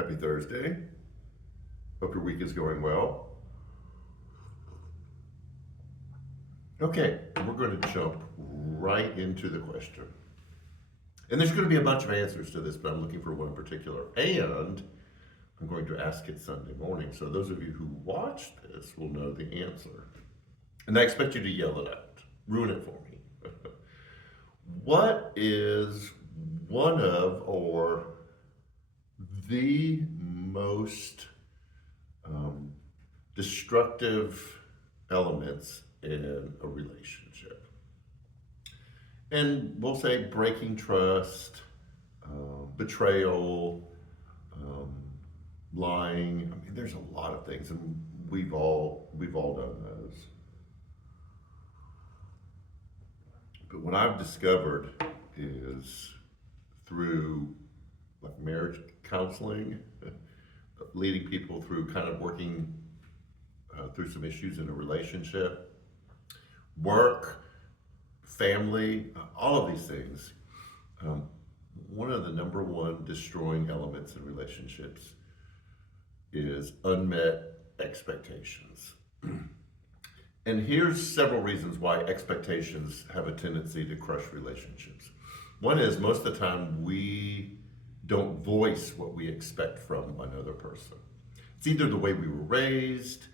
Happy Thursday. Hope your week is going well. Okay, we're going to jump right into the question. And there's going to be a bunch of answers to this, but I'm looking for one in particular. And I'm going to ask it Sunday morning. So those of you who watch this will know the answer. And I expect you to yell it out. Ruin it for me. What is one of or the most destructive elements in a relationship? And we'll say breaking trust, betrayal, um, lying. I mean, there's a lot of things, and we've all done those. But what I've discovered is through like marriage counseling, leading people through kind of working through some issues in a relationship, work, family, all of these things. Um, One of the number one destroying elements in relationships is unmet expectations. And here's several reasons why expectations have a tendency to crush relationships. One is most of the time we don't voice what we expect from another person. It's either the way we were raised,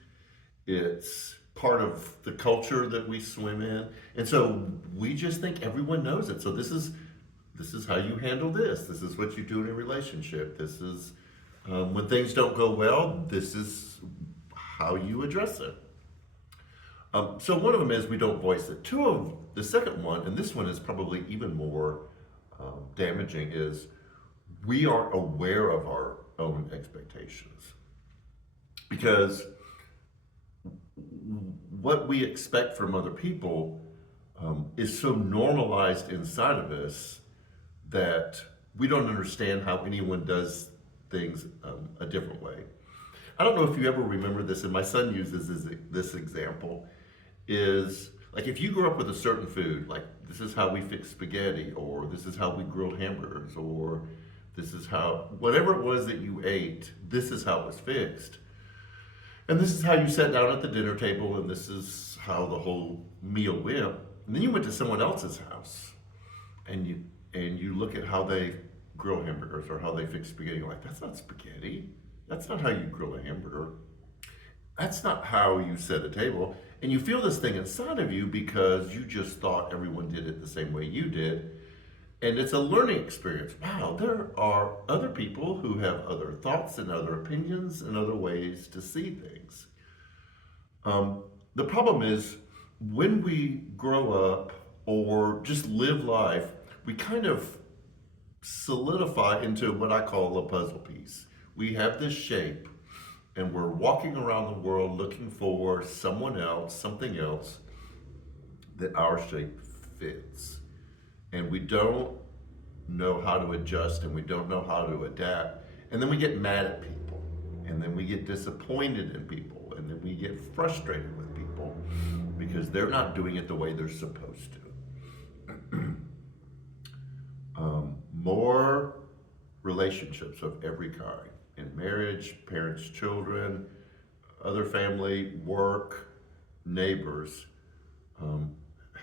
it's part of the culture that we swim in, and so we just think everyone knows it. So this is how you handle this. This is what you do in a relationship. This is when things don't go well. This is how you address it. So one of them is we don't voice it. Two of the second one, and this one is probably even more damaging, is we aren't aware of our own expectations because what we expect from other people is so normalized inside of us that we don't understand how anyone does things a different way. I don't know if you ever remember this, and my son uses this example, is like if you grew up with a certain food, like this is how we fix spaghetti, or this is how we grilled hamburgers, or this is how, whatever it was that you ate, this is how it was fixed. And this is how you sat down at the dinner table, and this is how the whole meal went. And then you went to someone else's house, and you look at how they grill hamburgers or how they fix spaghetti. You're like, that's not spaghetti. That's not how you grill a hamburger. That's not how you set a table. And you feel this thing inside of you because you just thought everyone did it the same way you did. And it's a learning experience. Wow, there are other people who have other thoughts and other opinions and other ways to see things. The problem is when we grow up or just live life, we kind of solidify into what I call a puzzle piece. We have this shape, and we're walking around the world looking for someone else, something else that our shape fits. And we don't know how to adjust, and we don't know how to adapt. And then we get mad at people, and then we get disappointed in people, and then we get frustrated with people because they're not doing it the way they're supposed to. More relationships of every kind in marriage, parents, children, other family, work, neighbors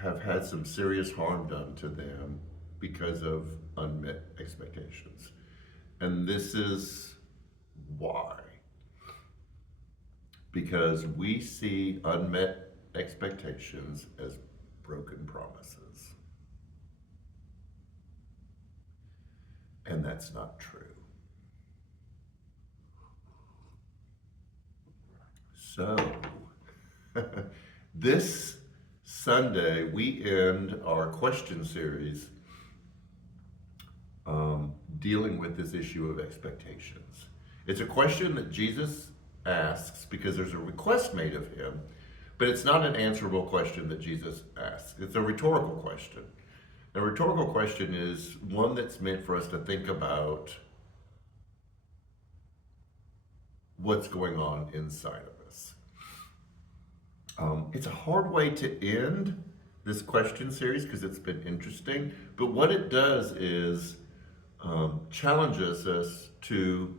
have had some serious harm done to them because of unmet expectations. And this is why. Because we see unmet expectations as broken promises. And that's not true. So, this Sunday, we end our question series dealing with this issue of expectations. It's a question that Jesus asks because there's a request made of him, but it's not an answerable question that Jesus asks. It's a rhetorical question. A rhetorical question is one that's meant for us to think about what's going on inside of us. It's a hard way to end this question series because it's been interesting, but what it does is challenges us to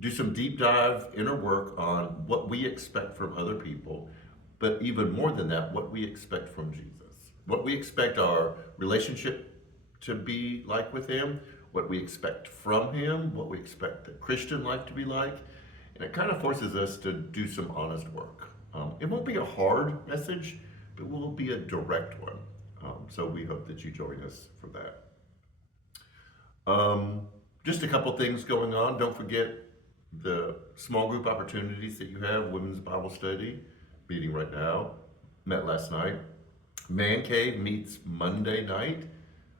do some deep dive inner work on what we expect from other people, but even more than that, what we expect from Jesus. What we expect our relationship to be like with Him, what we expect from Him, what we expect the Christian life to be like. And it kind of forces us to do some honest work. It won't be a hard message, but it will be a direct one. So we hope that you join us for that. Just a couple things going on. Don't forget the small group opportunities that you have. Women's Bible Study meeting right now. Met last night. Man Cave meets Monday night,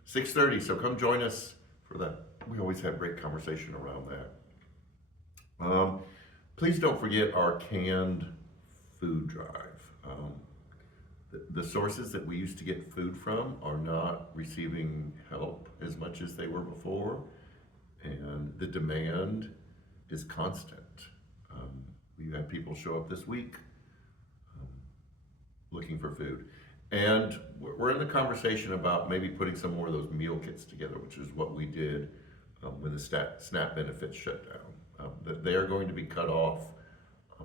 6:30. So come join us for that. We always have great conversation around that. Please don't forget our canned food drive. The sources that we used to get food from are not receiving help as much as they were before, and the demand is constant. We've had people show up this week looking for food. And we're in the conversation about maybe putting some more of those meal kits together, which is what we did when the SNAP benefits shut down. That they are going to be cut off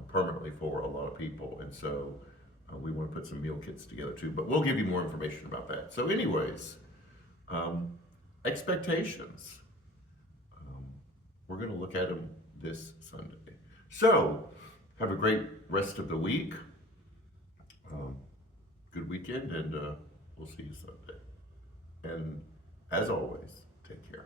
permanently for a lot of people. And so we want to put some meal kits together too. But we'll give you more information about that. So anyways, expectations. We're going to look at them this Sunday. So have a great rest of the week. Good weekend, and we'll see you Sunday. And as always, take care.